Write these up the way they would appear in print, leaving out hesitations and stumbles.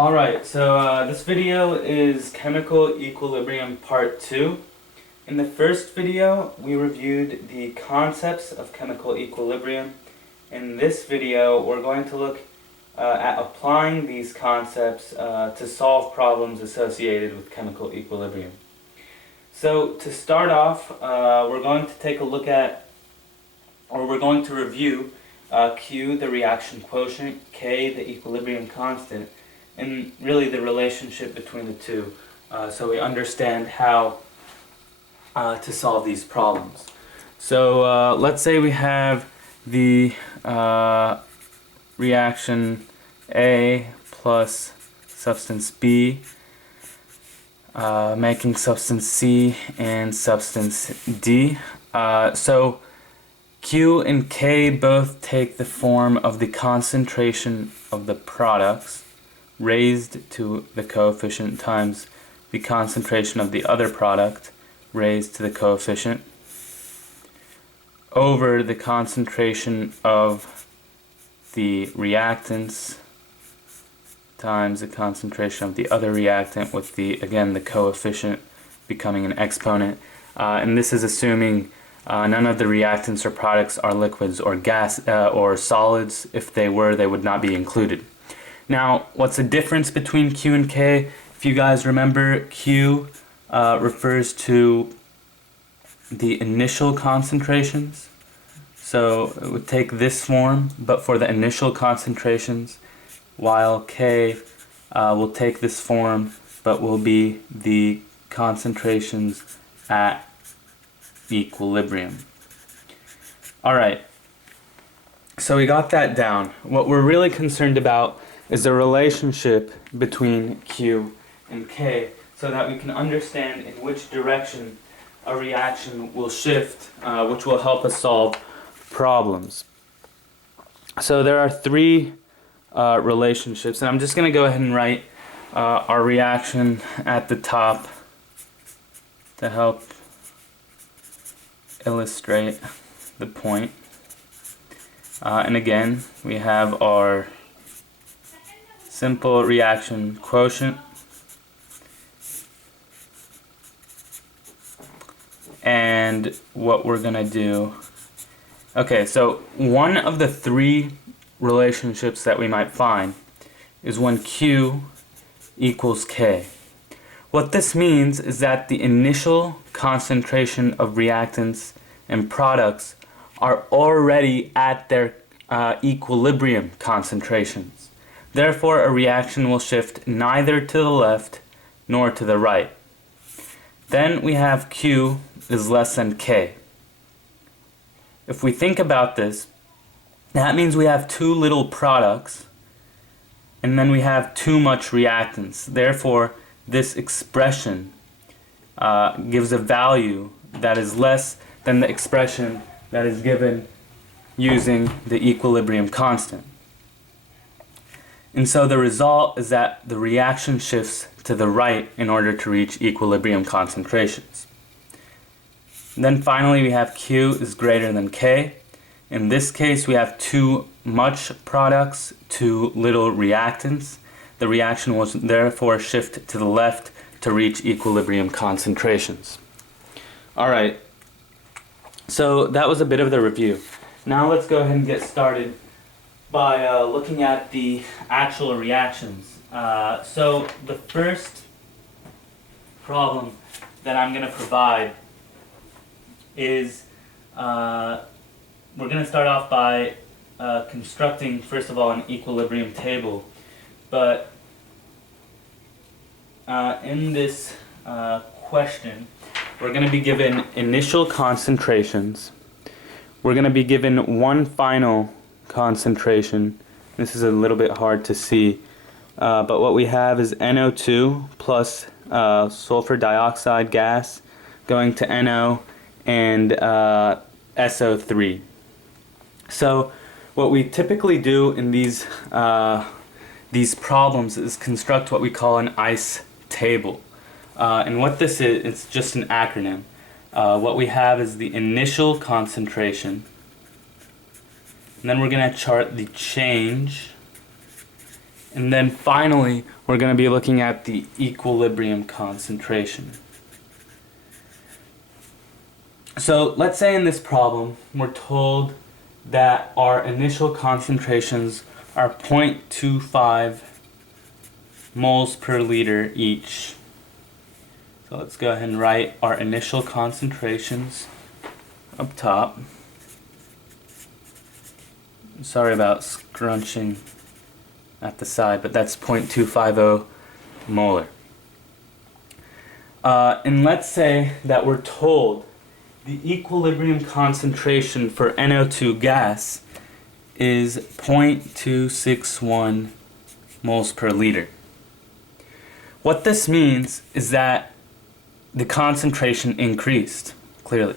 Alright, so this video is Chemical Equilibrium Part 2. In the first video, we reviewed the concepts of chemical equilibrium. In this video, we're going to look at applying these concepts to solve problems associated with chemical equilibrium. So to start off, we're going to take a look at, or we're going to review Q, the reaction quotient, K, the equilibrium constant, and really the relationship between the two, so we understand how to solve these problems. So let's say we have the reaction A plus substance B making substance C and substance D. So Q and K both take the form of the concentration of the products raised to the coefficient times the concentration of the other product raised to the coefficient over the concentration of the reactants times the concentration of the other reactant with the, again, the coefficient becoming an exponent. And this is assuming none of the reactants or products are liquids or gas or solids. If they were, they would not be included. Now, what's the difference between Q and K? If you guys remember, Q refers to the initial concentrations. So it would take this form, but for the initial concentrations, while K will take this form, but will be the concentrations at equilibrium. Alright, so we got that down. What we're really concerned about is the relationship between Q and K, so that we can understand in which direction a reaction will shift, which will help us solve problems. So there are three relationships, and I'm just going to go ahead and write our reaction at the top to help illustrate the point. And again, we have our simple reaction quotient, and what we're gonna do. Okay, so one of the three relationships that we might find is when Q equals K. What this means is that the initial concentration of reactants and products are already at their equilibrium concentrations. Therefore, a reaction will shift neither to the left nor to the right. Then we have Q is less than K. If we think about this, that means we have too little products, and then we have too much reactants. Therefore, this expression gives a value that is less than the expression that is given using the equilibrium constant. And so the result is that the reaction shifts to the right in order to reach equilibrium concentrations. And then finally we have Q is greater than K. In this case we have too much products, too little reactants. The reaction will therefore shift to the left to reach equilibrium concentrations. Alright, so that was a bit of the review. Now let's go ahead and get started by looking at the actual reactions. So the first problem that I'm going to provide is we're going to start off by constructing, first of all, an equilibrium table. But in this question, we're going to be given initial concentrations. We're going to be given one final concentration. This is a little bit hard to see, but what we have is NO2 plus sulfur dioxide gas going to NO and SO3. So what we typically do in these problems is construct what we call an ICE table. And what this is, it's just an acronym. What we have is the initial concentration, and then we're going to chart the change And then finally, we're going to be looking at the equilibrium concentration. So let's say in this problem, we're told that our initial concentrations are 0.25 moles per liter each. So let's go ahead and write our initial concentrations up top. Sorry about scrunching at the side, but that's 0.250 molar. And let's say that we're told the equilibrium concentration for NO2 gas is 0.261 moles per liter. What this means is that the concentration increased, clearly.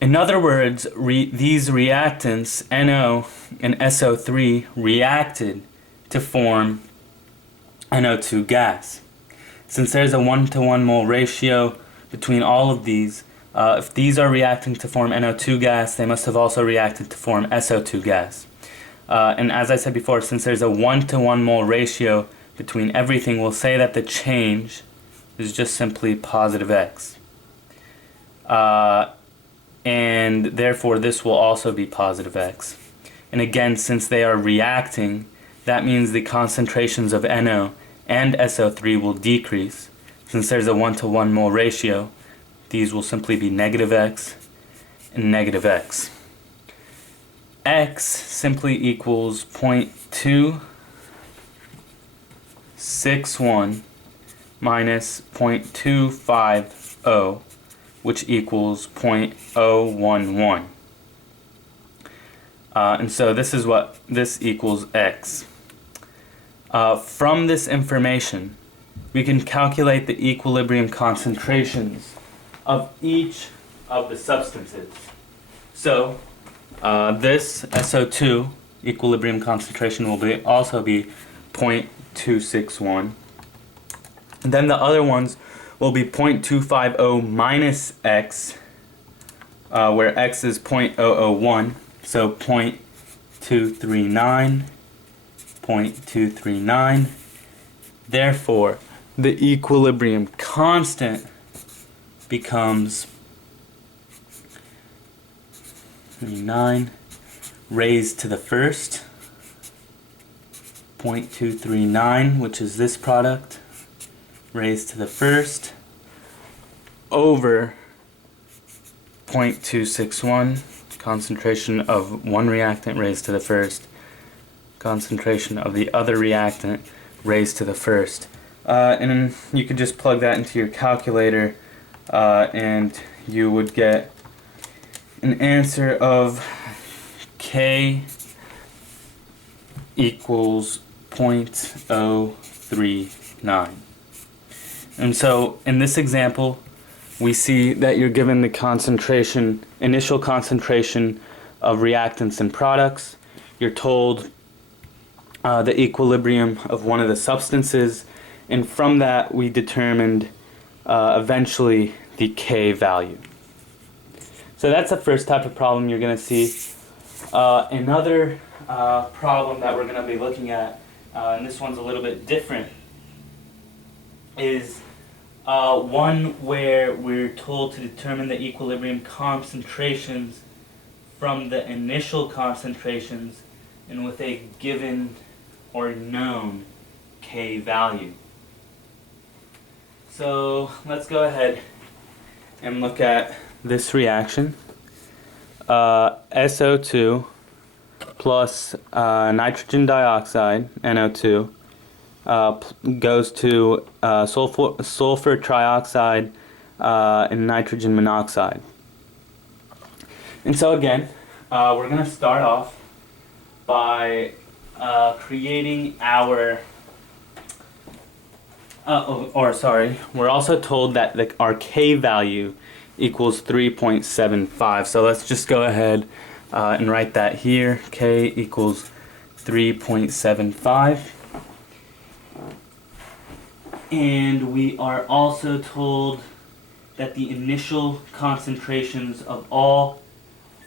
In other words, these reactants, NO and SO3, reacted to form NO2 gas. Since there's a 1-to-1 mole ratio between all of these, if these are reacting to form NO2 gas, they must have also reacted to form SO2 gas. And as I said before, since there's a 1-to-1 mole ratio between everything, we'll say that the change is just simply positive X. And therefore this will also be positive X. And again, since they are reacting, that means the concentrations of NO and SO3 will decrease. Since there's a 1-to-1 mole ratio, these will simply be negative X and negative X. X simply equals 0.261 minus 0.250, which equals 0.011. And so this is what this equals X. From this information, we can calculate the equilibrium concentrations of each of the substances. So this SO2 equilibrium concentration will also be 0.261. And then the other ones will be 0.250 minus X, where X is 0.001, so 0.239, 0.239. Therefore, the equilibrium constant becomes 9 raised to the first, 0.239, which is this product, raised to the first, over 0.261, concentration of one reactant raised to the first, concentration of the other reactant raised to the first. And then you could just plug that into your calculator and you would get an answer of K equals 0.039. And so in this example, we see that you're given the concentration, initial concentration of reactants and products. You're told the equilibrium of one of the substances, and from that we determined eventually the K value. So that's the first type of problem you're going to see. Another problem that we're going to be looking at, and this one's a little bit different, is one where we're told to determine the equilibrium concentrations from the initial concentrations and with a given or known K value. So let's go ahead and look at this reaction. SO2 plus nitrogen dioxide, NO2, goes to sulfur trioxide and nitrogen monoxide. And so again, we're going to start off by creating our we're also told that our K value equals 3.75. So let's just go ahead and write that here. K equals 3.75. And we are also told that the initial concentrations of all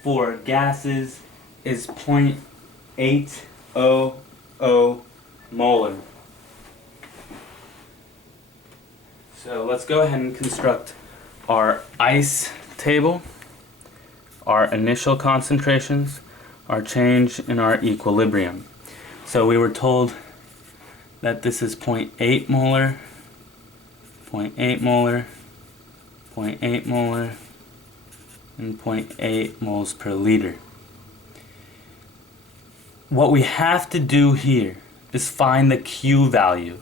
four gases is 0.805 molar. So let's go ahead and construct our ice table, our initial concentrations, our change, and our equilibrium. So we were told that this is 0.8 molar, 0.8 molar, 0.8 molar, and 0.8 moles per liter. What we have to do here is find the Q value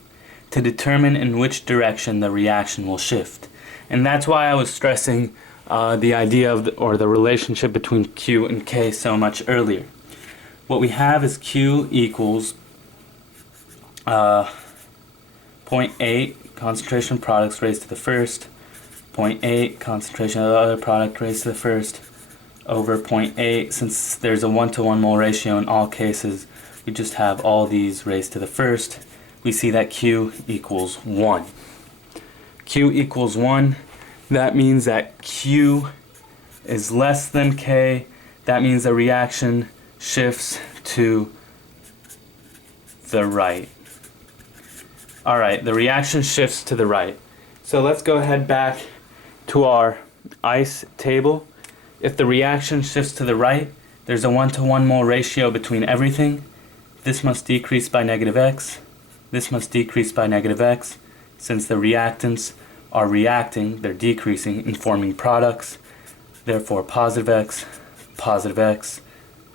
to determine in which direction the reaction will shift. And that's why I was stressing the idea of the relationship between Q and K so much earlier. What we have is Q equals 0.8 concentration of products raised to the first, 0.8 concentration of the other product raised to the first, over 0.8. Since there's a 1-to-1 mole ratio in all cases, we just have all these raised to the first. We see that Q equals 1. Q equals 1. That means that Q is less than K. That means the reaction shifts to the right. Alright, the reaction shifts to the right. So let's go ahead back to our ice table. If the reaction shifts to the right, there's a 1-to-1 mole ratio between everything. This must decrease by negative X. This must decrease by negative X. Since the reactants are reacting, they're decreasing and forming products. Therefore, positive X, positive X.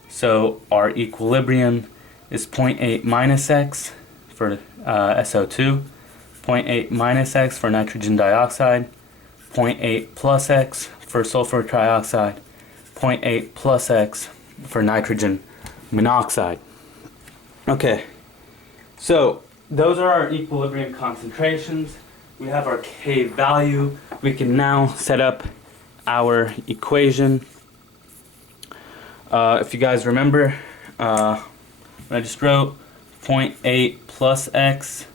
So our equilibrium is 0.8 minus X for SO2, 0.8 minus X for nitrogen dioxide, 0.8 plus X for sulfur trioxide, 0.8 plus X for nitrogen monoxide. Okay, so those are our equilibrium concentrations. We have our K value. We can now set up our equation. If you guys remember, I just wrote 0.8 plus X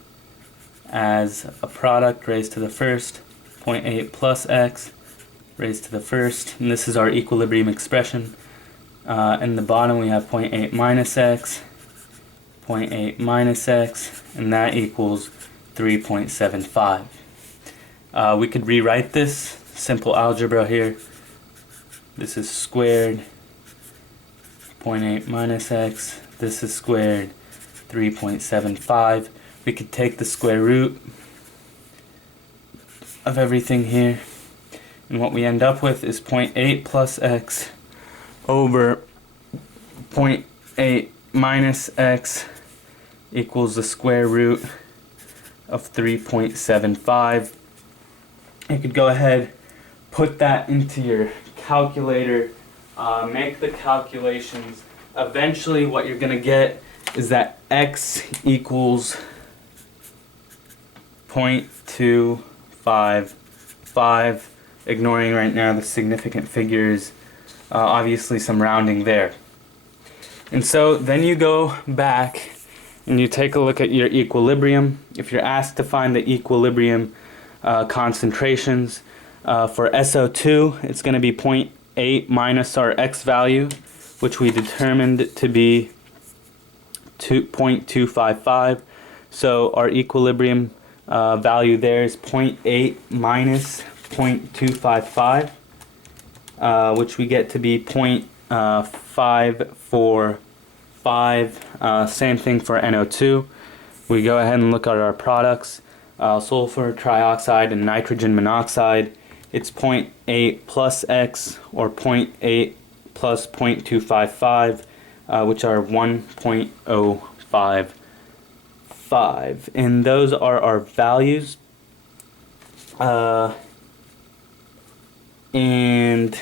as a product raised to the first, 0.8 plus X raised to the first, and this is our equilibrium expression. In the bottom we have 0.8 minus X, 0.8 minus X, and that equals 3.75. We could rewrite this, simple algebra here. This is squared, 0.8 minus X, this is squared, 3.75. We could take the square root of everything here, and what we end up with is 0.8 plus X over 0.8 minus X equals the square root of 3.75. You could go ahead, put that into your calculator, make the calculations. Eventually what you're going to get is that X equals 0.255, ignoring right now the significant figures, obviously some rounding there. And so then you go back and you take a look at your equilibrium. If you're asked to find the equilibrium concentrations for SO2, it's going to be 0.8 minus our X value, which we determined to be 0.255. So our equilibrium value there is 0.8 minus 0.255, which we get to be 0.545. Same thing for NO2. We go ahead and look at our products, sulfur trioxide and nitrogen monoxide. It's 0.8 plus X, or 0.8 plus 0.255, which are 1.055. And those are our values. And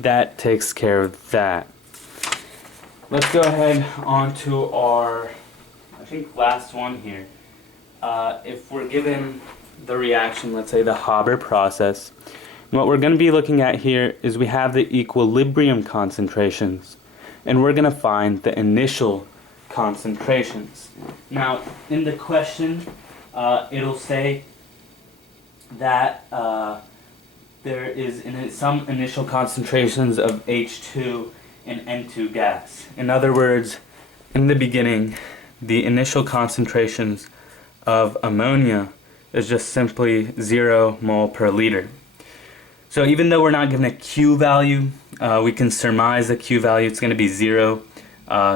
that takes care of that. Let's go ahead on to our, I think, last one here. If we're given the reaction, let's say the Haber process, what we're going to be looking at here is we have the equilibrium concentrations, and we're going to find the initial concentrations. Now, in the question, it'll say that there is some initial concentrations of H2 and N2 gas. In other words, in the beginning, the initial concentrations of ammonia is just simply 0 mole per liter. So even though we're not given a Q value, we can surmise the Q value. It's going to be 0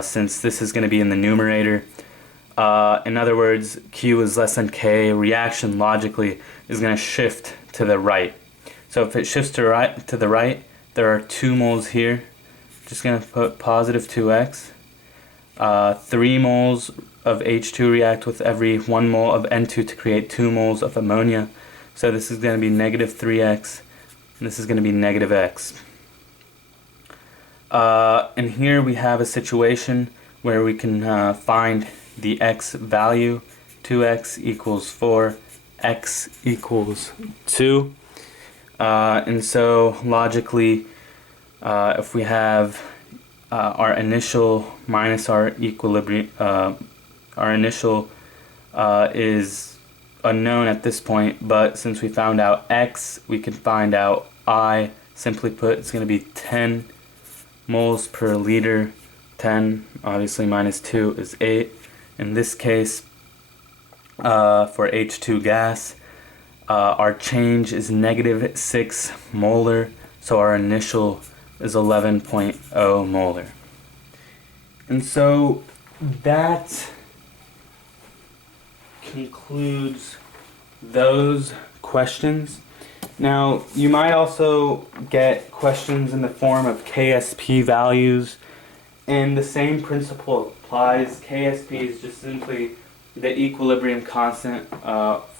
since this is going to be in the numerator. In other words, Q is less than K. Reaction logically is going to shift to the right. So if it shifts to the right, there are 2 moles here. Just going to put positive 2x. 3 moles of H2 react with every 1 mole of N2 to create 2 moles of ammonia. So this is going to be negative 3x, and this is going to be negative x. And here we have a situation where we can find the x value. 2x equals 4, x equals 2. And so logically, if we have our initial minus our equilibrium, our initial is unknown at this point, but since we found out x, we can find out I. Simply put, it's going to be 10 moles per liter. 10, obviously minus 2 is 8. In this case, for H2 gas, our change is negative 6 molar, so our initial is 11.0 molar. And so that concludes those questions. Now, you might also get questions in the form of KSP values, and the same principle applies. KSP is just simply the equilibrium constant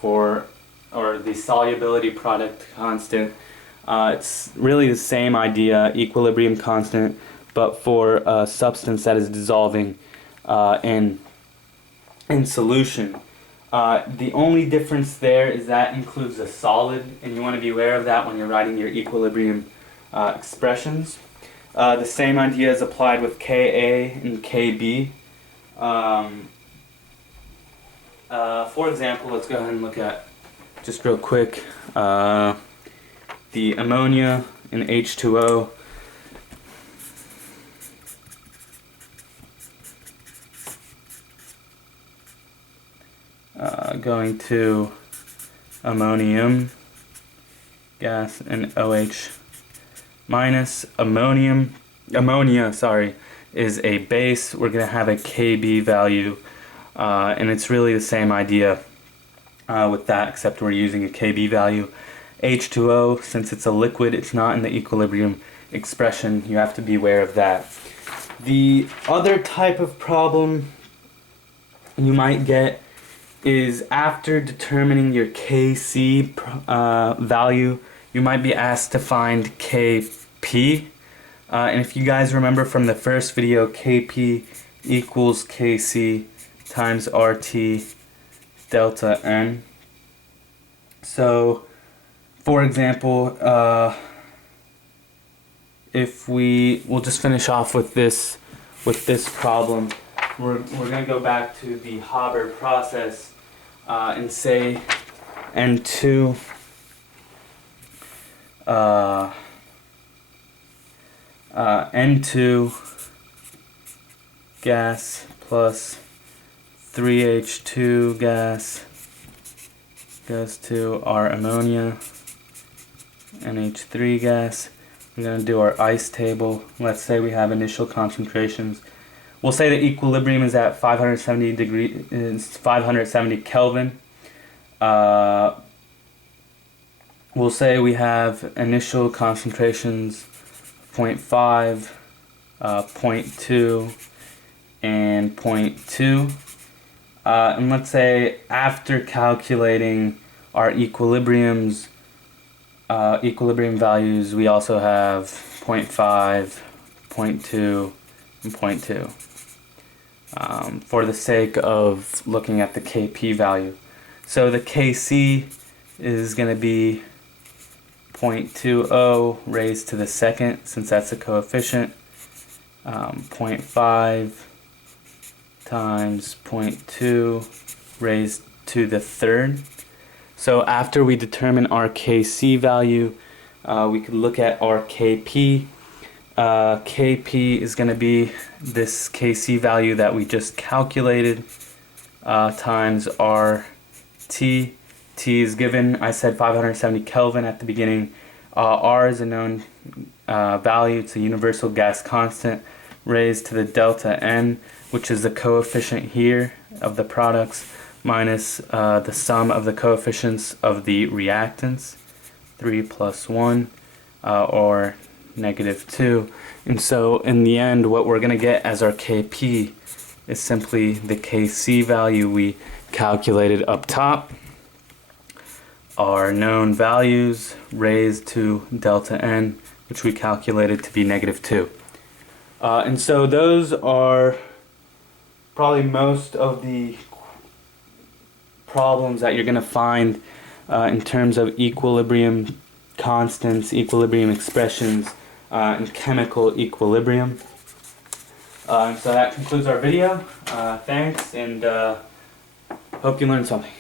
or the solubility product constant. It's really the same idea, equilibrium constant, but for a substance that is dissolving in solution. The only difference there is that includes a solid, and you want to be aware of that when you're writing your equilibrium expressions. The same idea is applied with Ka and Kb. For example, let's go ahead and look at, just real quick, the ammonia and H2O. Going to ammonium gas and OH minus. Ammonia, sorry, is a base. We're going to have a Kb value, and it's really the same idea with that, except we're using a Kb value. H2O, since it's a liquid, it's not in the equilibrium expression. You have to be aware of that. The other type of problem you might get is after determining your Kc value, you might be asked to find Kp. And if you guys remember from the first video, Kp equals Kc times RT delta N. So, for example, if we'll just finish off with this problem. We're going to go back to the Haber process and say N2 N2 gas plus 3H2 gas goes to our ammonia, NH3 gas. We're going to do our ice table. Let's say we have initial concentrations. We'll say the equilibrium is at 570 Kelvin. We'll say we have initial concentrations 0.5, 0.2, and 0.2. And let's say after calculating our equilibrium values, we also have 0.5, 0.2, and 0.2. For the sake of looking at the Kp value. So the Kc is going to be 0.20 raised to the second, since that's a coefficient. 0.5 times 0.2 raised to the third. So after we determine our Kc value, we could look at our Kp, Kp is going to be this Kc value that we just calculated times RT. T is given, I said 570 Kelvin at the beginning. R is a known value. It's a universal gas constant raised to the delta N, which is the coefficient here of the products, minus the sum of the coefficients of the reactants, 3 plus 1, or -2. And so in the end, what we're going to get as our Kp is simply the Kc value we calculated up top, our known values raised to delta N, which we calculated to be -2. And so those are probably most of the problems that you're going to find in terms of equilibrium constants, equilibrium expressions, and chemical equilibrium. So that concludes our video. Thanks, and hope you learned something.